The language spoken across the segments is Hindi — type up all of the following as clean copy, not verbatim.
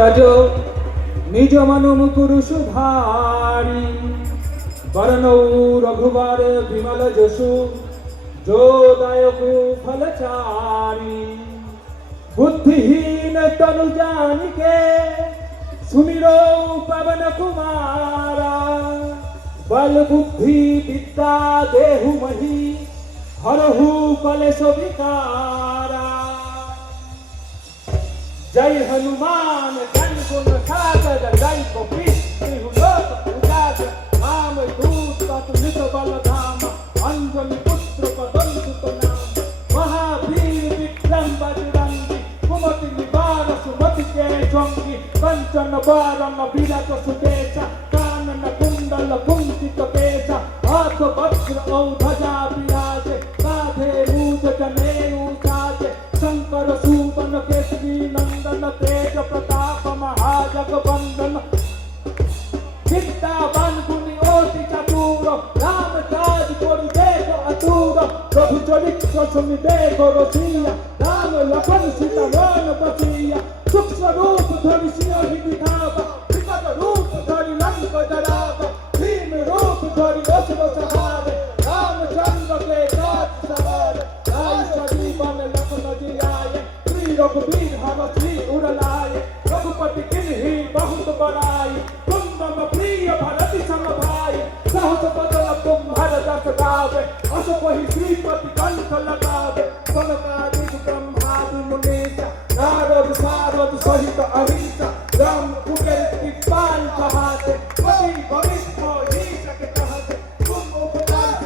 রাজ নিজ মন মুকুর সুধারি বরণৌ রঘুবার বিমল যশু जोदायक फलचारी बुद्धिहीन तनु जान के सुमिरो पवन कुमारा बल बुद्धि विद्या देहु मही हरहु कलेश विकारा जय हनुमान जन गुण सागर जय कपीश लोक उजागर राम दूत अतुलित बल धाम अंजनी पुत्र पदंसुत नाम महावीर विक्रम बजरंगी कुमति निवार सुमति के जंगी कंचन वारण विराट सुकेशा कानन कुंडल कुंचित केशा हाथ वज्र औ ध्वजा विराजे कांधे मूज जनेऊ साजे शंकर सुवन केसरी नंदन तेज प्रताप महाजगवंदन विद्यावान गुणी अति चतुर राम काज करि देख अतुर प्रभु चरित्र सुनिदेव रसिया राम लखन सीता मन बसिया सूक्ष्म रूप धरि सिंह दिखावा विकट रूप धरि लंक जरावा भीम रूप धरि असुर संहारे रामचंद्र के काज सवारे राम सजीवन लखन जियाए श्री रघुवीर हम श्री उर लाए रघुपति किन्ही बहुत बड़ाई कुंदम प्रिय भरत सम भाई सहस बदन तुम्हार जस गावे अस वही श्रीपति कंठ लगावे सनकादिक ब्रह्मादि मुनीसा नारद सारद सहित अहिंसा राम कुबेर कृपाल कहाते पति भविष्य ईश के कहते तुम उपकार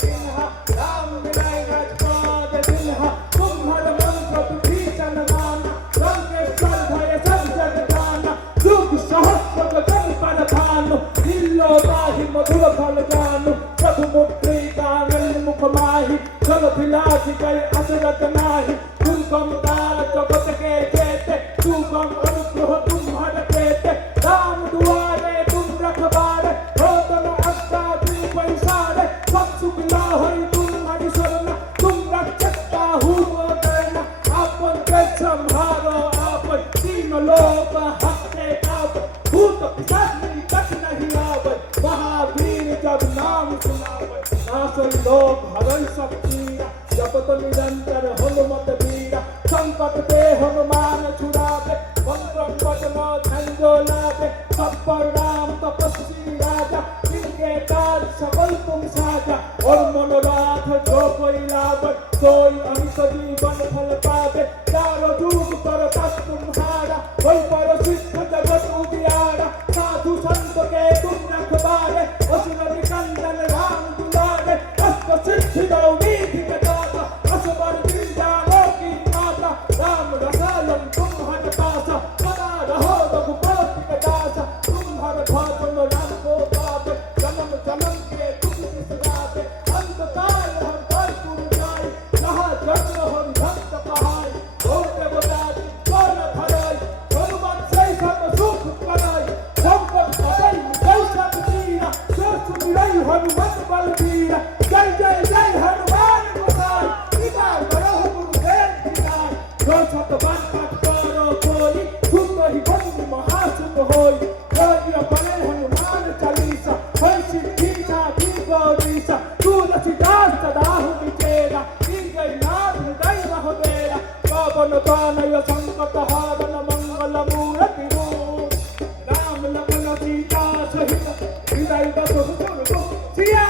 किन्हा राम मिलाए राजपाद दिन्हा तुम्हार मन प्रभु भीषण नाना लंकेश्वर भय सब जग जाना युग सहस्र गगन पर भानु दिल्लो बाहि मधुर फल जानु प्रभु मुद्रिका नयन मुख माहि जल विलासी गए अजरत नाही दुर्गम दार जगत के जेते सुगम अनुग्रह तुम्हार केते राम दुआरे तुम रखबारे होतन अष्टा दिन पैसारे सब सुख लाहै तुम्हारी शरण तुम रक्षकता हुओ देना आपन के संहारो आपन तीन लोक हत्ते काप भूत पिशाच निकट नहीं आवे महावीर जब नाम सुनावे नासै लोक हरै सब पीरा जपत निरंतर हनुमत वीरा संकट ते हनुमान छुड़ावे मंत्रम वचन झंझो लावे सब पर राम तपस्वी राजा जिनके काज सबल तुम साजा और मनोराथ जो कोई लावे सोई अमित जीवन फल पावे चारों जुग पर तप तुम्हारा वही पर सिद्ध जगत उजियारा साधु संत के तुम रखवारे असुर निकंदन राम दुलारे अष्ट सिद्धि नौ निधि के दाता असवर विद्याओं की माता राम रसायन तुम्हारे पासा सदा रहो रघुपति के दासा तुम्हारे भजन राम को पावे जन्म जन्म के दुख बिसरावे अंत काल हम पर तुम जाए जहाँ जन्म हम भक्त पहाई हो देवदासी कौन धराई हनुमान से सब सुख कराई संकट हटाई जय सब पीरा जो सुमिरई हनुमत बलबीरा जय जय जय हनुमान गोसाई पिता करो गुरुदेव पिताई जो सतवन पाठ करो कोई सुन ही बंद महासुख होई जय बने हनुमान चालीसा होई सिद्धि साधी गौरीसा तुलसीदास सदा हूँ तेरा गई नाथ हृदय रहो मेरा पवन कानय संकट हारन मंगल मूर्ति रूप राम लखन सीता सहित हृदय बसु सिया